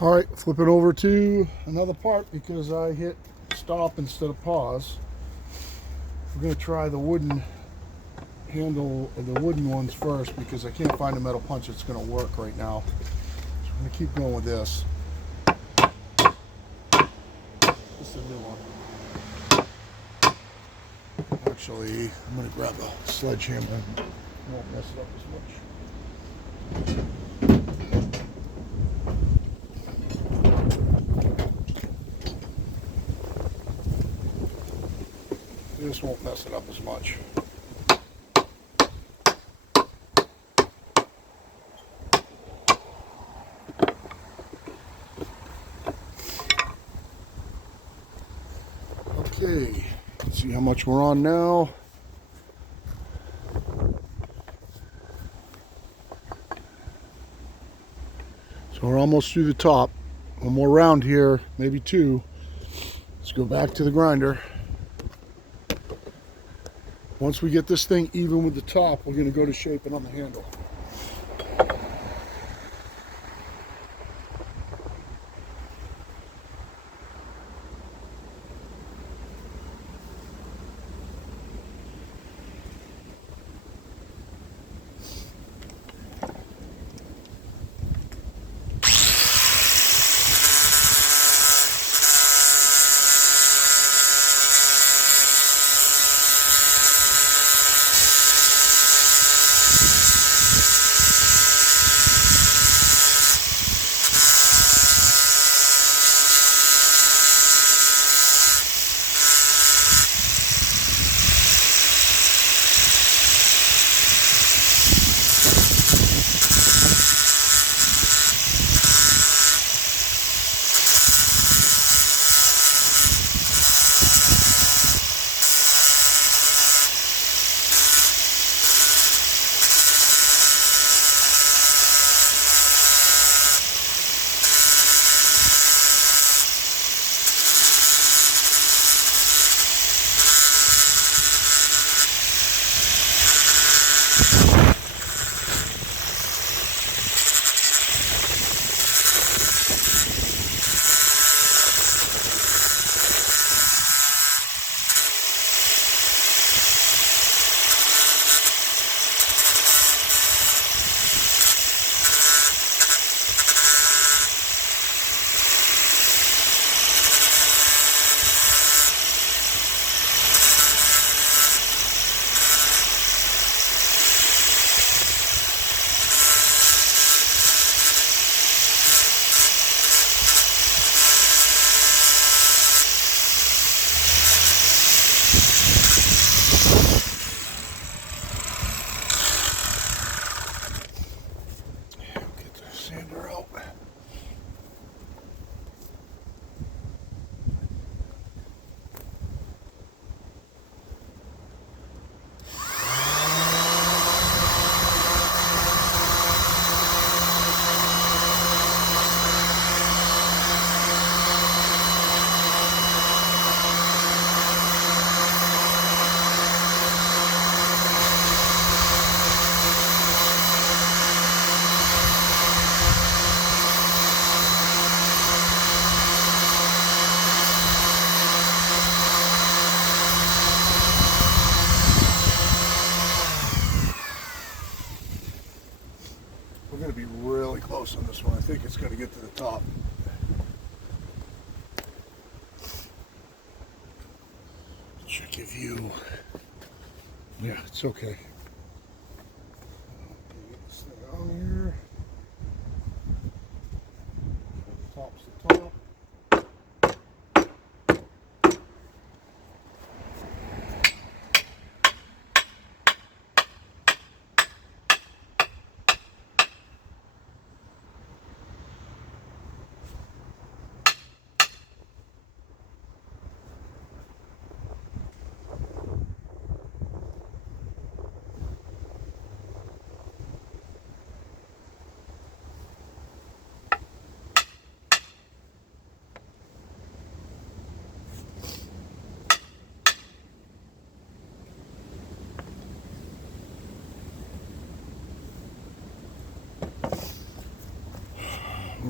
All right, flip it over to another part because I hit stop instead of pause. We're going to try the wooden handle, the wooden ones first, because I can't find a metal punch that's going to work right now. So I'm going to keep going with this. This is a new one. Actually, I'm going to grab a sledgehammer. I won't mess it up as much. This won't mess it up as much. Okay, let's see how much we're on now. So we're almost through the top. One more round here, maybe two. Let's go back to the grinder. Once we get this thing even with the top, we're going to go to shaping on the handle. We're going to be really close on this one. I think it's going to get to the top. Check your view. Yeah, it's okay. Get this thing on here. The top's the top.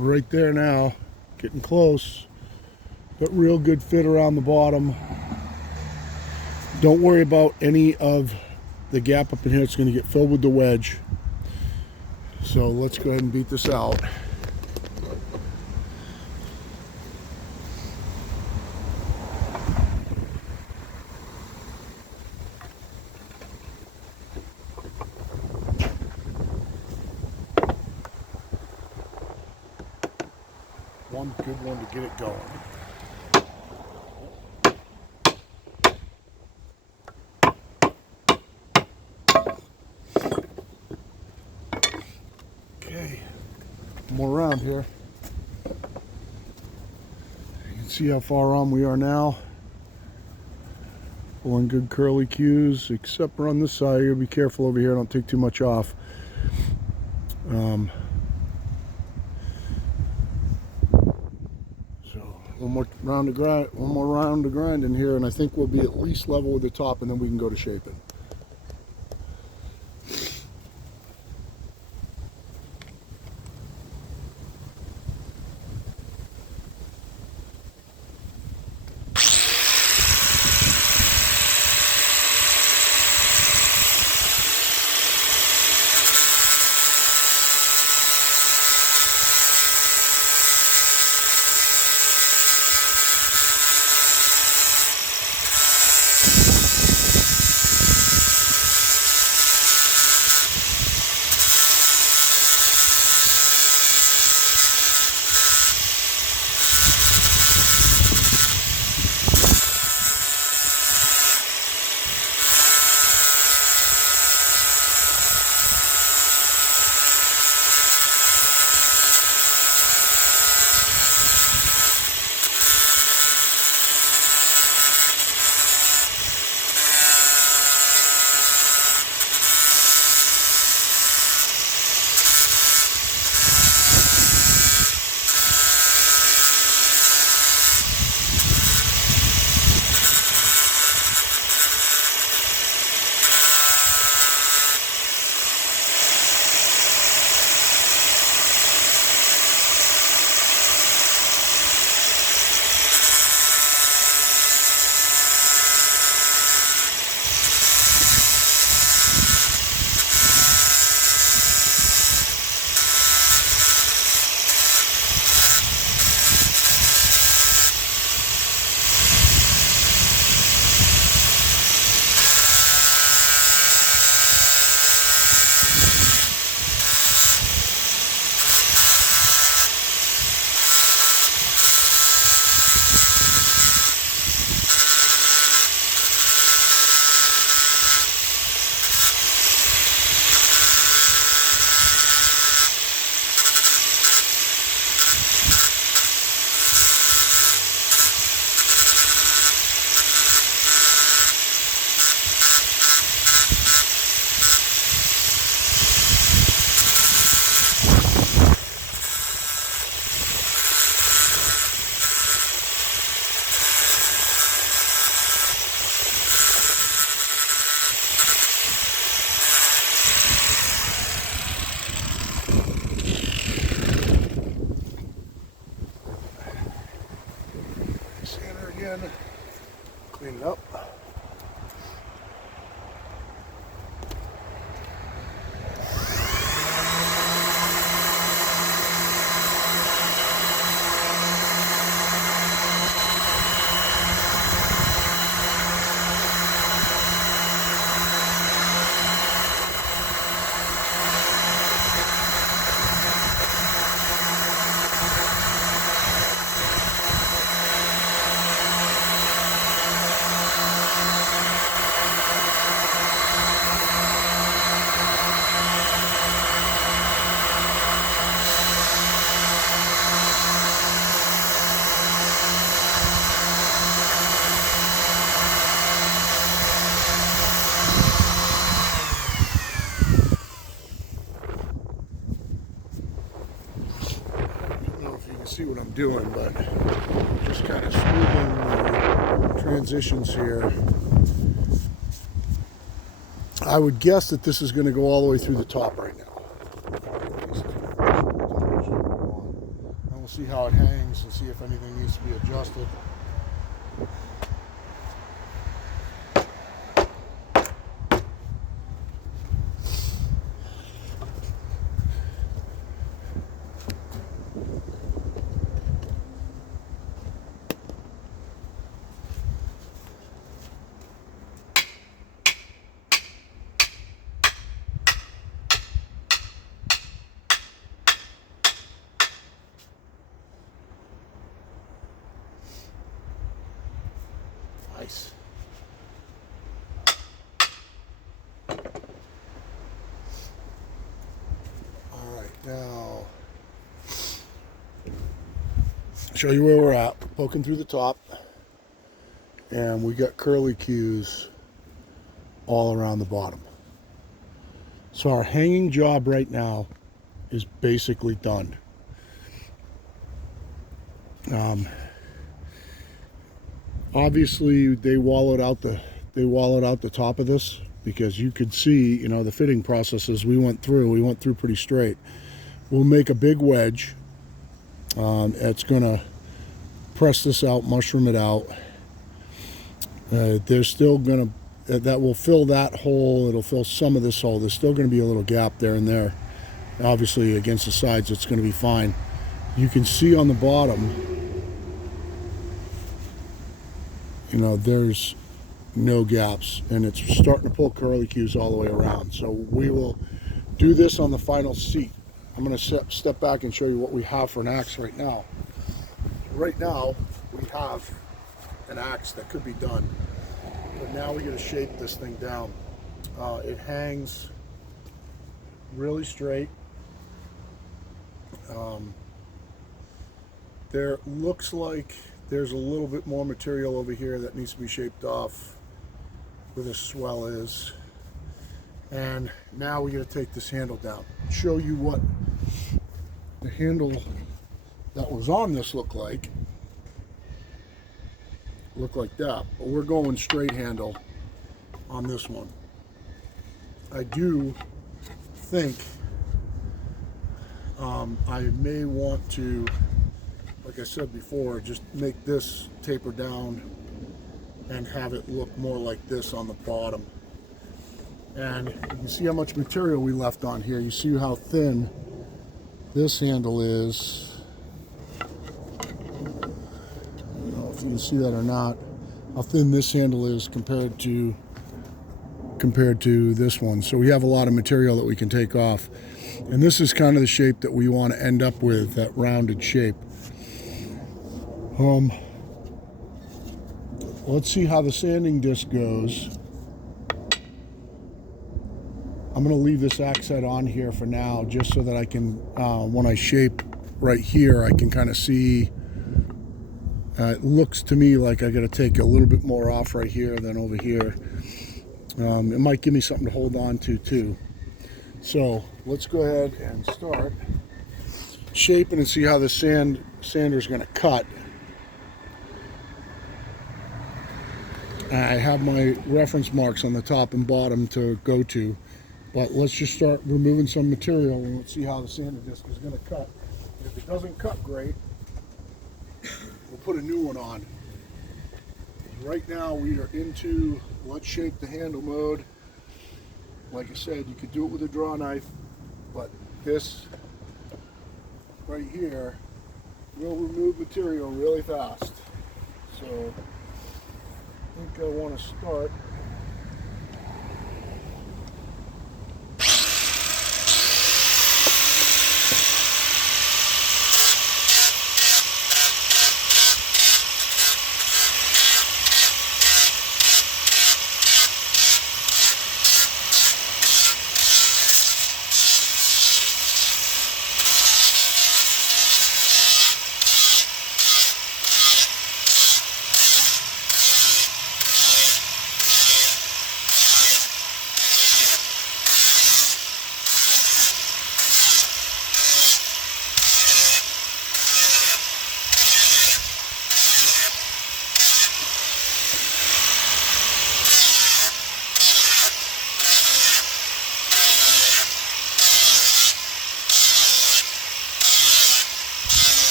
right there now, getting close, but real good fit around the bottom. Don't worry about any of the gap up in here. It's going to get filled with the wedge. So let's go ahead and beat this out. One good one to get it going. Okay, one more round here. You can see how far on we are now. Pulling good curly cues, except we're on this side. You gotta be careful over here, don't take too much off. So one more round to grind in here, and I think we'll be at least level with the top, and then we can go to shaping. Clean it up. See what I'm doing, but just kind of smoothing the transitions here. I would guess that this is going to go all the way through the top right now. we'll see how it hangs and see if anything needs to be adjusted. Nice. All right, now show you where we're at. We're poking through the top, and we got curly cues all around the bottom. So our hanging job right now is basically done. Obviously they wallowed out the top of this, because you could see, you know, the fitting processes we went through pretty straight. We'll make a big wedge. It's gonna press this out, mushroom it out. There's still gonna that will fill that hole. It'll fill some of this hole. There's still gonna be a little gap there and there. Obviously against the sides it's gonna be fine. You can see on the bottom, you know, there's no gaps, and it's starting to pull curly cues all the way around. So we will do this on the final seat. I'm going to step back and show you what we have for an axe right now. Right now we have an axe that could be done, but now we got to shape this thing down. It hangs really straight. There looks like there's a little bit more material over here that needs to be shaped off where the swell is. And now we got to take this handle down, show you what the handle that was on this looked like that, but we're going straight handle on this one. I do think I may want to, like I said before, just make this taper down and have it look more like this on the bottom. And you can see how much material we left on here. You see how thin this handle is. I don't know if you can see that or not, how thin this handle is compared to this one. So we have a lot of material that we can take off. And this is kind of the shape that we want to end up with, that rounded shape. Let's see how the sanding disc goes. I'm going to leave this axe head on here for now, just so that I can, when I shape right here, I can kind of see. It looks to me like I got to take a little bit more off right here than over here. It might give me something to hold on to too. So let's go ahead and start shaping and see how the sander's going to cut. I have my reference marks on the top and bottom to go to, but let's just start removing some material and let's see how the sander disc is going to cut. And if it doesn't cut great, we'll put a new one on. Right now we are into let's shape the handle mode. Like I said, you could do it with a draw knife, but this right here will remove material really fast. So I think I want to start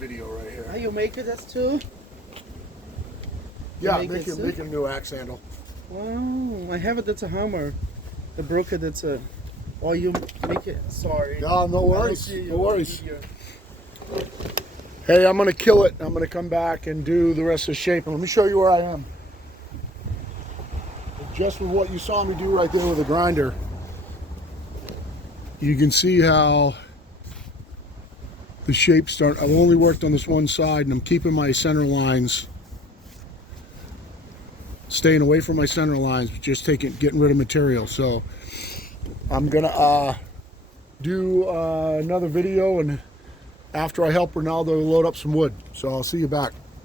video right here. How you make it? That's too. Yeah, make it make a new axe handle. Wow, I have it. That's a hammer. The broker. That's a. Oh, you make it. Sorry. No, no I don't worries. see No you worries. here. Hey, I'm gonna kill it. I'm gonna come back and do the rest of the shape. And let me show you where I am. Just with what you saw me do right there with the grinder, you can see how the shapes start. I've only worked on this one side, and I'm keeping my center lines, staying away from my center lines, just getting rid of material. So I'm gonna do another video, and after I help Ronaldo load up some wood. So I'll see you back.